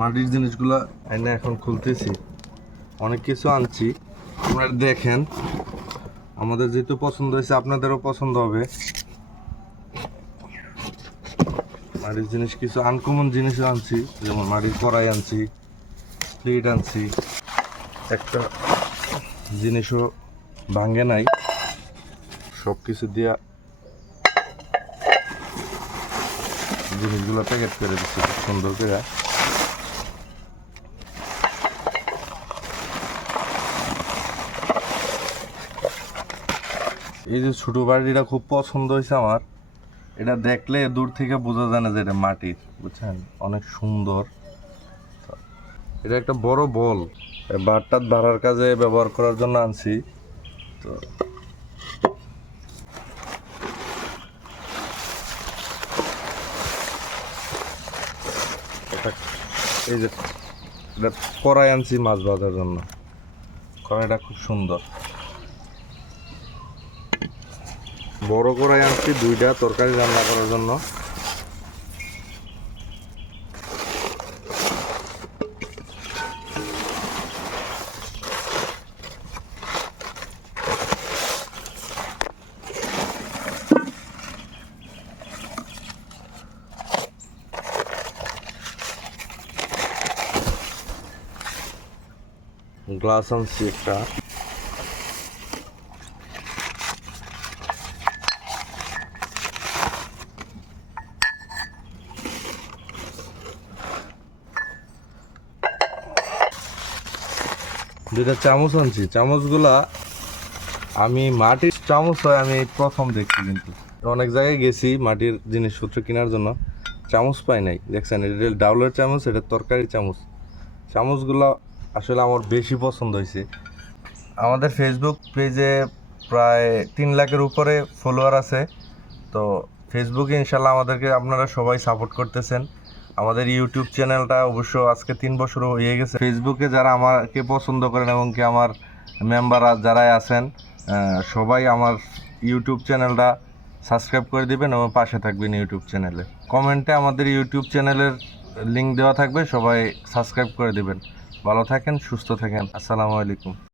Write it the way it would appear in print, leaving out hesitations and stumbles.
মাটির জিনিসগুলো এনে এখন খুলতেছি। অনেক কিছু আনছি, আপনারা দেখেন। আমাদের যেহেতু পছন্দ হয়েছে আপনাদেরও পছন্দ হবে। মাটির জিনিস কিছু আনকমন জিনিসও আনছি, যেমন মাটির কড়াই আনছি, প্লেট আনছি। একটা জিনিসও ভাঙে নাই, সব কিছু দিয়া জিনিসগুলো প্যাকেট করে দিচ্ছি খুব সুন্দর করে। এই যে ছোট বাড়িটা খুব পছন্দ হয়েছে আমার। এটা দেখলে দূর থেকে বোঝা যায় না যে এটা মাটির, বুঝছেন, অনেক সুন্দর। এটা একটা বড় বল, বারটাত ভাড়ার কাজে ব্যবহার করার জন্য আনছি। তো এই যে এটা কড়াই আনছি মাছ ভাজার জন্য। কড়াইটা খুব সুন্দর, বড় কড়াই আনছি দুইটা তরকারি রান্না করার জন্য। গ্লাস আনছি একটা। দুইটা চামচ আনছি। চামচগুলা আমি মাটির চামচ হয় আমি প্রথম দেখছি, কিন্তু অনেক জায়গায় গেছি মাটির জিনিসপত্র কেনার জন্য, চামচ পাই নাই। দেখছেন, এটা ডাউলের চামচ, এটা তরকারি চামচ। চামচগুলো আসলে আমার বেশি পছন্দ হয়েছে। আমাদের ফেসবুক পেজে প্রায় 3 লাখের উপরে ফলোয়ার আছে। তো ফেসবুকে ইনশাল্লাহ আমাদেরকে আপনারা সবাই সাপোর্ট করতেছেন। আমাদের ইউটিউব চ্যানেলটা অবশ্য আজকে 3 বছর হয়ে গেছে। ফেসবুকে যারা আমাকে পছন্দ করেন এবং কি আমার মেম্বাররা যারাই আছেন, সবাই আমার ইউটিউব চ্যানেলটা সাবস্ক্রাইব করে দিবেন এবং পাশে থাকবেন ইউটিউব চ্যানেলে। কমেন্টে আমাদের ইউটিউব চ্যানেলের লিঙ্ক দেওয়া থাকবে, সবাই সাবস্ক্রাইব করে দিবেন। ভালো থাকেন, সুস্থ থাকেন। আসসালামু আলাইকুম।